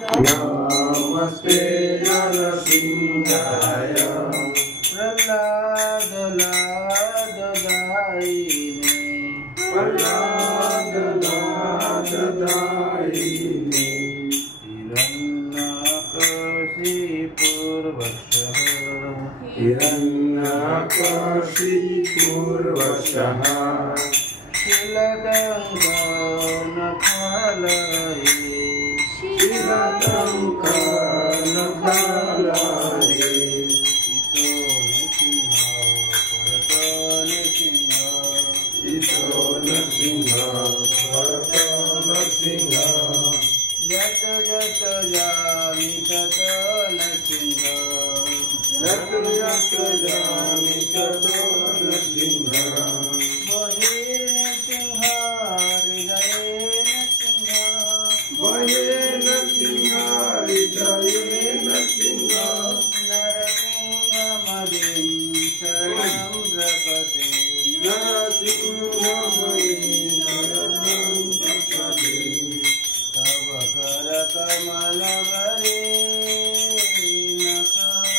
नमस्ते नरसिंहाय प्रह्लाद लाददायिने प्रह्लाद लाददायिने हिरण्यकशिपूर्वशः हिरण्यकशिपूर्वशः शीलदङ्गनफलये शीलदङ्गनफलये ईशो नृसिंह भरत नृसिंह यत यत यामि तत नृसिंह यत यत यामि तत नृसिंह बहिर्नृसिंह हृदये नृसिंह वये नृसिंह हृदये नृसिंह नरसिंहमदिं शरणं प्रपद्ये तव करकमलभरे नखम्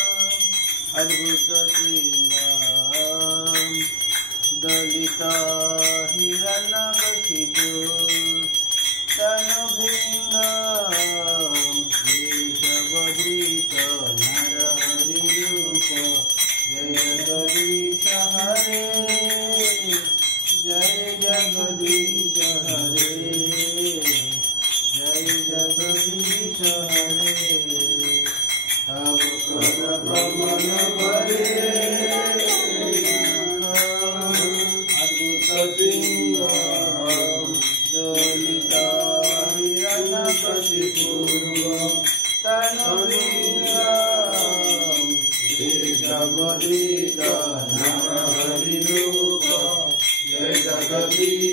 अद्भुतसिंहम् दलिता हिरण्यकशिपु तनुभृङ्गम् केशवधृत नरहरिरूप जय जगदीश हरे जय जगदीश हरे जय जगदीश हरे तव करकमल भरे अद्भुत सिंहम् दलिता हिरण्यकशिपु तनुभृङ्गम् केशवधृत नरहरिरूप जय जगदीश